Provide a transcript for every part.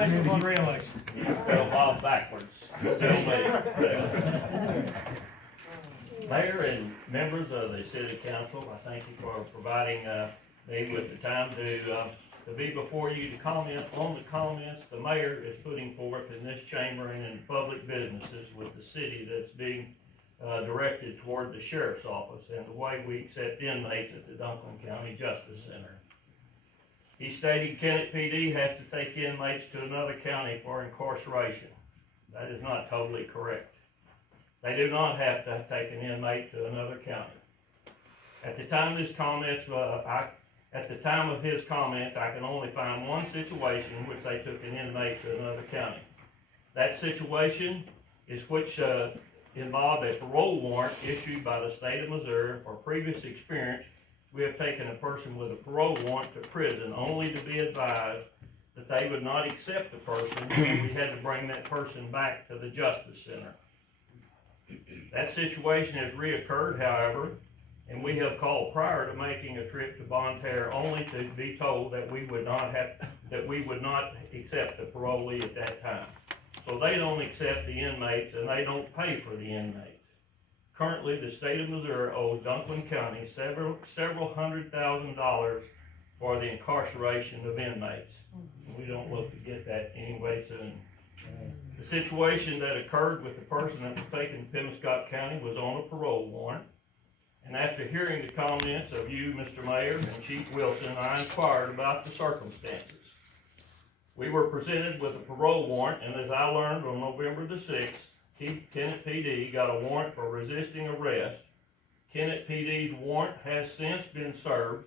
Congratulations on re-election. You fell off backwards. Tell me. Mayor and members of the city council, I thank you for providing me with the time to be before you to comment on the comments the mayor is putting forth in this chamber and in public businesses with the city that's being directed toward the sheriff's office and the way we accept inmates at the Dunklin County Justice Center. He stated Kennett PD has to take inmates to another county for incarceration. That is not totally correct. They do not have to take an inmate to another county. At the time of his comments, I can only find one situation in which they took an inmate to another county. That situation is which involved a parole warrant issued by the state of Missouri for previous experience. We have taken a person with a parole warrant to prison only to be advised that they would not accept the person and we had to bring that person back to the Justice Center. That situation has reoccurred, however, and we have called prior to making a trip to Bonne Terre only to be told that we would not accept the parolee at that time. So they don't accept the inmates and they don't pay for the inmates. Currently, the state of Missouri owes Dunklin County several $100,000 for the incarceration of inmates. We don't look to get that anyway soon. The situation that occurred with the person that was taken to Pemiscot County was on a parole warrant. And after hearing the comments of you, Mr. Mayor, and Chief Wilson, I inquired about the circumstances. We were presented with a parole warrant, and as I learned on November the 6th, Kennett PD got a warrant for resisting arrest. Kennett PD's warrant has since been served.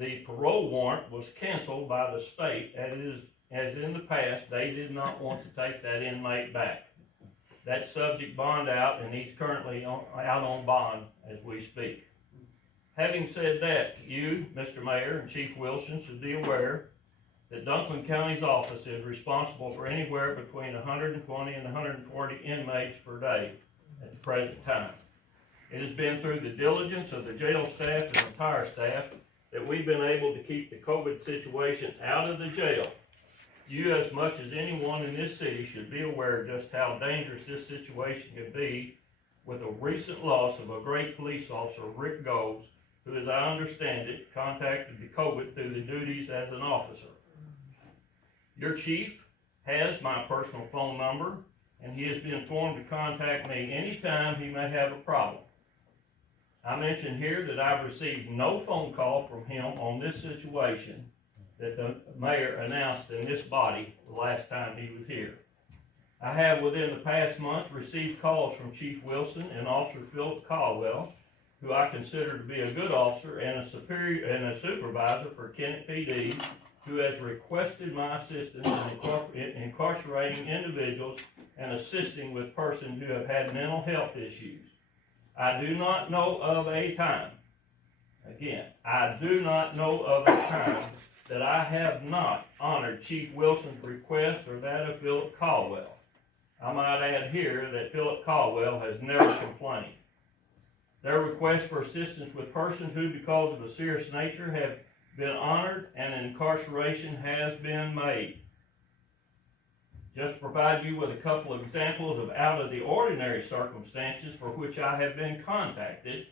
The parole warrant was canceled by the state, as in the past, they did not want to take that inmate back. That subject bond out, and he's currently out on bond as we speak. Having said that, you, Mr. Mayor, and Chief Wilson should be aware that Dunklin County's office is responsible for anywhere between 120 and 140 inmates per day at the present time. It has been through the diligence of the jail staff and entire staff that we've been able to keep the COVID situation out of the jail. You, as much as anyone in this city, should be aware just how dangerous this situation can be with the recent loss of a great police officer, Rick Goes, who, as I understand it, contacted the COVID through the duties as an officer. Your chief has my personal phone number, and he has been informed to contact me anytime he may have a problem. I mentioned here that I've received no phone call from him on this situation that the mayor announced in this body the last time he was here. I have within the past month received calls from Chief Wilson and Officer Philip Caldwell, who I consider to be a good officer and a superior and a supervisor for Kennett PD, who has requested my assistance in incarcerating individuals and assisting with persons who have had mental health issues. I do not know of a time, again, I do not know of a time that I have not honored Chief Wilson's request or that of Philip Caldwell. I might add here that Philip Caldwell has never complained. Their request for assistance with persons who, because of a serious nature, have been honored and incarceration has been made. Just to provide you with a couple of examples of out of the ordinary circumstances for which I have been contacted,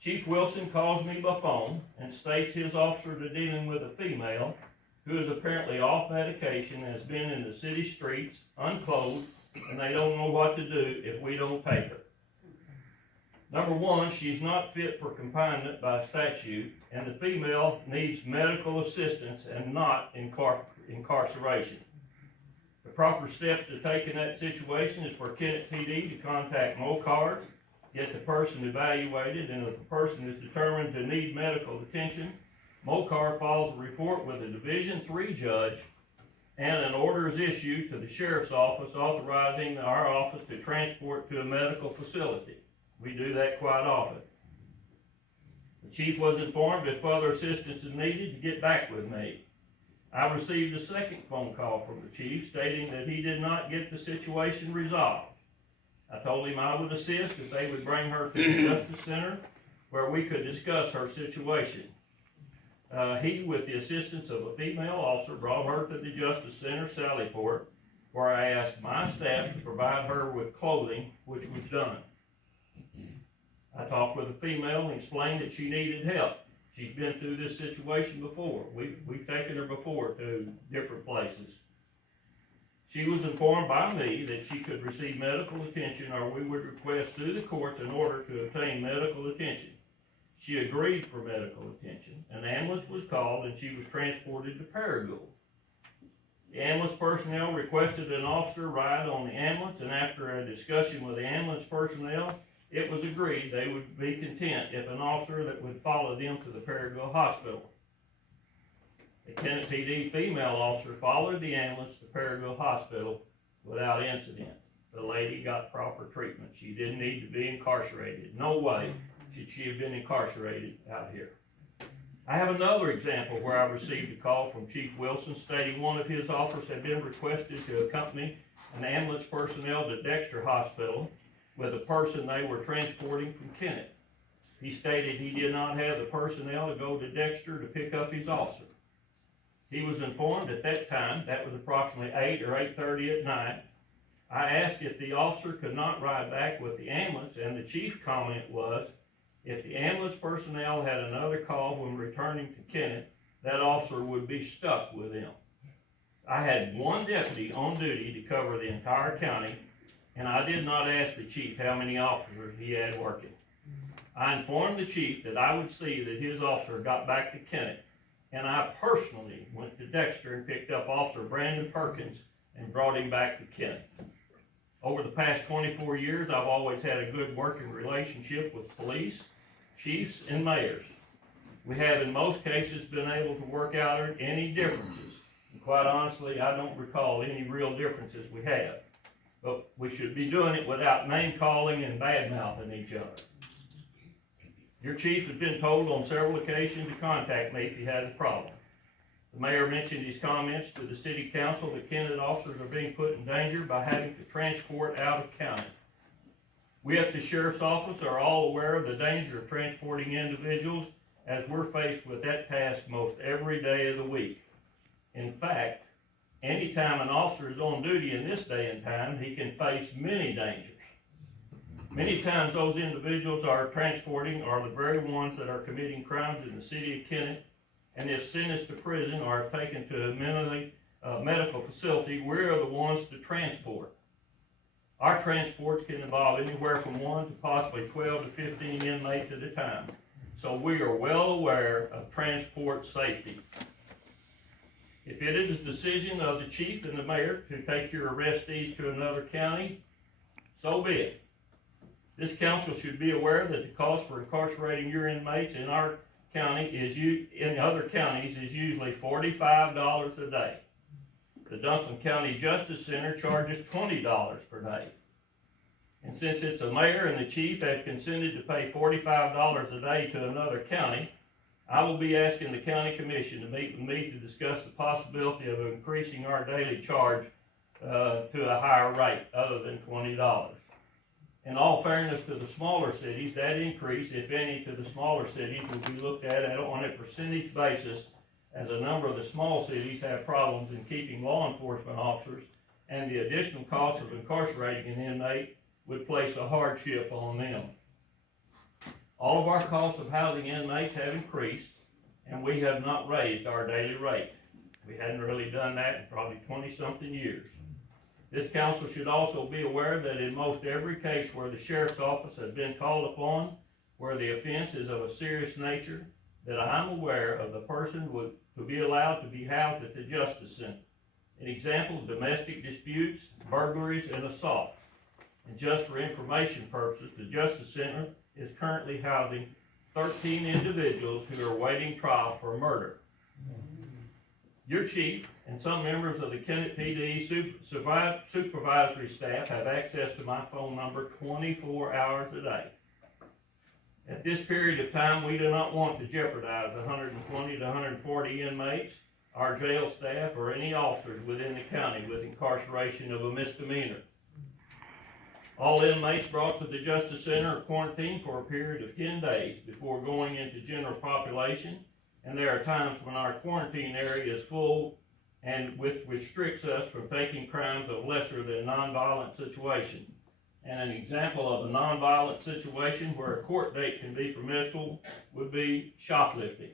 Chief Wilson calls me by phone and states his officers are dealing with a female who is apparently off medication and has been in the city streets, unclothed, and they don't know what to do if we don't take her. Number one, she's not fit for confinement by statute, and the female needs medical assistance and not incarceration. The proper steps to take in that situation is for Kennett PD to contact MOCARS, get the person evaluated, and if the person is determined to need medical attention, MOCAR files a report with a Division III judge, and an order is issued to the sheriff's office authorizing our office to transport to a medical facility. We do that quite often. The chief was informed if further assistance is needed to get back with me. I received a second phone call from the chief stating that he did not get the situation resolved. I told him I would assist if they would bring her to the Justice Center where we could discuss her situation. He, with the assistance of a female officer, brought her to the Justice Center, Sallyport, where I asked my staff to provide her with clothing, which was done. I talked with the female and explained that she needed help. She's been through this situation before. We've taken her before to different places. She was informed by me that she could receive medical attention, or we would request through the courts in order to obtain medical attention. She agreed for medical attention. An ambulance was called and she was transported to Paragould. The ambulance personnel requested an officer ride on the ambulance, and after a discussion with the ambulance personnel, it was agreed they would be content if an officer that would follow them to the Paragould Hospital. The Kennett PD female officer followed the ambulance to Paragould Hospital without incident. The lady got proper treatment. She didn't need to be incarcerated. No way should she have been incarcerated out here. I have another example where I received a call from Chief Wilson stating one of his officers had been requested to accompany an ambulance personnel to Dexter Hospital with a person they were transporting from Kennett. He stated he did not have the personnel to go to Dexter to pick up his officer. He was informed at that time, that was approximately 8 or 8:30 at night. I asked if the officer could not ride back with the ambulance, and the chief's comment was, if the ambulance personnel had another call when returning to Kennett, that officer would be stuck with them. I had one deputy on duty to cover the entire county, and I did not ask the chief how many officers he had working. I informed the chief that I would see that his officer got back to Kennett, and I personally went to Dexter and picked up Officer Brandon Perkins and brought him back to Kennett. Over the past 24 years, I've always had a good working relationship with police, chiefs, and mayors. We have in most cases been able to work out any differences. And quite honestly, I don't recall any real differences we have. But we should be doing it without name calling and bad mouthing each other. Your chief has been told on several occasions to contact me if he has a problem. The mayor mentioned his comments to the city council that Kennett officers are being put in danger by having to transport out of county. We at the sheriff's office are all aware of the danger of transporting individuals, as we're faced with that task most every day of the week. In fact, anytime an officer is on duty in this day and time, he can face many dangers. Many times those individuals are transporting are the very ones that are committing crimes in the city of Kennett, and if sentenced to prison or if taken to a medical facility, we're the ones to transport. Our transports can involve anywhere from 1 to possibly 12 to 15 inmates at a time. So we are well aware of transport safety. If it is the decision of the chief and the mayor to take your arrestees to another county, so be it. This council should be aware that the cost for incarcerating your inmates in our county in other counties is usually $45 a day. The Dunklin County Justice Center charges $20 per day. And since it's a mayor and the chief have consented to pay $45 a day to another county, I will be asking the county commission to meet with me to discuss the possibility of increasing our daily charge to a higher rate other than $20. In all fairness to the smaller cities, that increase, if any, to the smaller cities will be looked at on a percentage basis, as a number of the small cities have problems in keeping law enforcement officers, and the additional cost of incarcerating an inmate would place a hardship on them. All of our costs of housing inmates have increased, and we have not raised our daily rate. We hadn't really done that in probably 20-something years. This council should also be aware that in most every case where the sheriff's office has been called upon, where the offense is of a serious nature, that I'm aware of the person to be allowed to be housed at the Justice Center. An example, domestic disputes, burglaries, and assaults. And just for information purposes, the Justice Center is currently housing 13 individuals who are awaiting trial for murder. Your chief and some members of the Kennett PD supervisory staff have access to my phone number 24 hours a day. At this period of time, we do not want to jeopardize 120 to 140 inmates, our jail staff, or any officers within the county with incarceration of a misdemeanor. All inmates brought to the Justice Center are quarantined for a period of 10 days before going into general population, and there are times when our quarantine area is full and which restricts us from taking crimes of lesser than nonviolent situation. And an example of a nonviolent situation where a court date can be permissible would be shoplifting.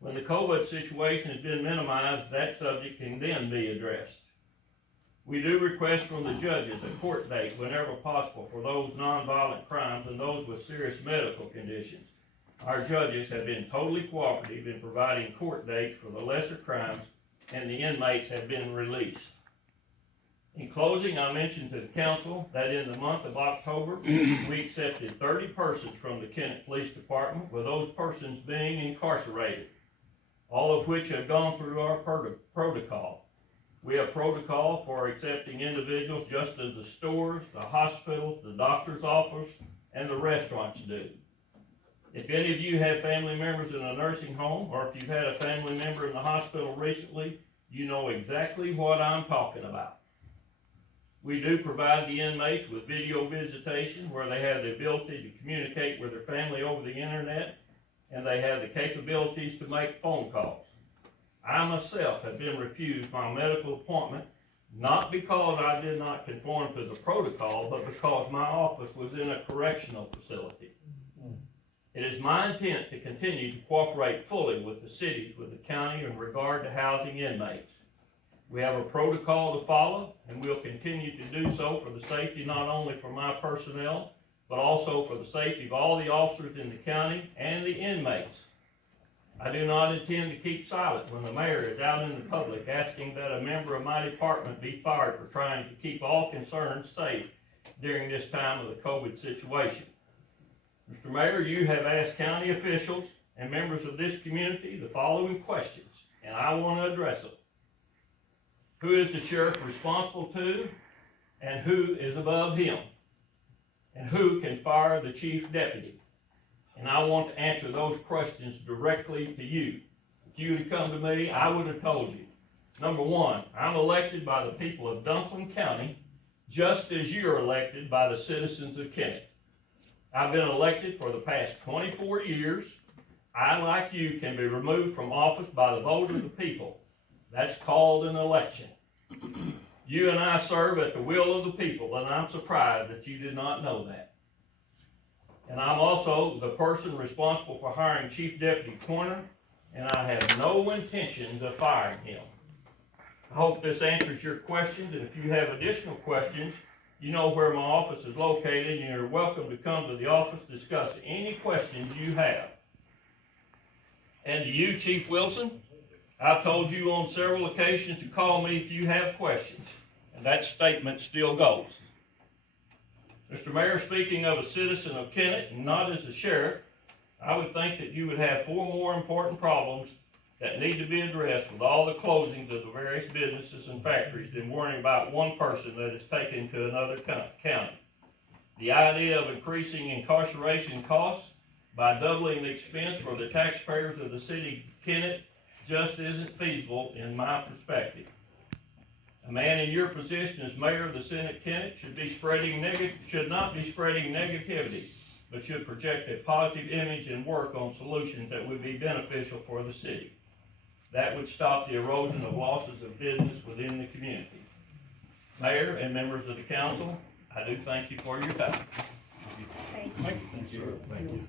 When the COVID situation has been minimized, that subject can then be addressed. We do request from the judges a court date whenever possible for those nonviolent crimes and those with serious medical conditions. Our judges have been totally cooperative in providing court dates for the lesser crimes, and the inmates have been released. In closing, I mentioned to the council that in the month of October, we accepted 30 persons from the Kennett Police Department, with those persons being incarcerated, all of which have gone through our protocol. We have protocol for accepting individuals just as the stores, the hospitals, the doctor's office, and the restaurants do. If any of you have family members in a nursing home, or if you've had a family member in the hospital recently, you know exactly what I'm talking about. We do provide the inmates with video visitation where they have the ability to communicate with their family over the internet, and they have the capabilities to make phone calls. I myself have been refused my medical appointment, not because I did not conform to the protocol, but because my office was in a correctional facility. It is my intent to continue to cooperate fully with the cities, with the county in regard to housing inmates. We have a protocol to follow, and we'll continue to do so for the safety not only for my personnel, but also for the safety of all the officers in the county and the inmates. I do not intend to keep silent when the mayor is out in the public asking that a member of my department be fired for trying to keep all concerned safe during this time of the COVID situation. Mr. Mayor, you have asked county officials and members of this community the following questions, and I want to address them. Who is the sheriff responsible to, and who is above him? And who can fire the chief deputy? And I want to answer those questions directly to you. If you had come to me, I would have told you. Number one, I'm elected by the people of Dunklin County, just as you're elected by the citizens of Kennett. I've been elected for the past 24 years. I, like you, can be removed from office by the vote of the people. That's called an election. You and I serve at the will of the people, and I'm surprised that you did not know that. And I'm also the person responsible for hiring Chief Deputy Corner, and I have no intentions of firing him. I hope this answers your questions, and if you have additional questions, you know where my office is located, and you're welcome to come to the office to discuss any questions you have. And to you, Chief Wilson, I've told you on several occasions to call me if you have questions, and that statement still goes. Mr. Mayor, speaking of a citizen of Kennett and not as a sheriff, I would think that you would have 4 more important problems that need to be addressed with all the closings of the various businesses and factories than worrying about one person that is taken to another county. The idea of increasing incarceration costs by doubling the expense for the taxpayers of the city of Kennett just isn't feasible in my perspective. A man in your position as mayor of the city of Kennett should not be spreading negativity, but should project a positive image and work on solutions that would be beneficial for the city. That would stop the erosion of losses of business within the community. Mayor and members of the council, I do thank you for your time. Thank you. Thank you.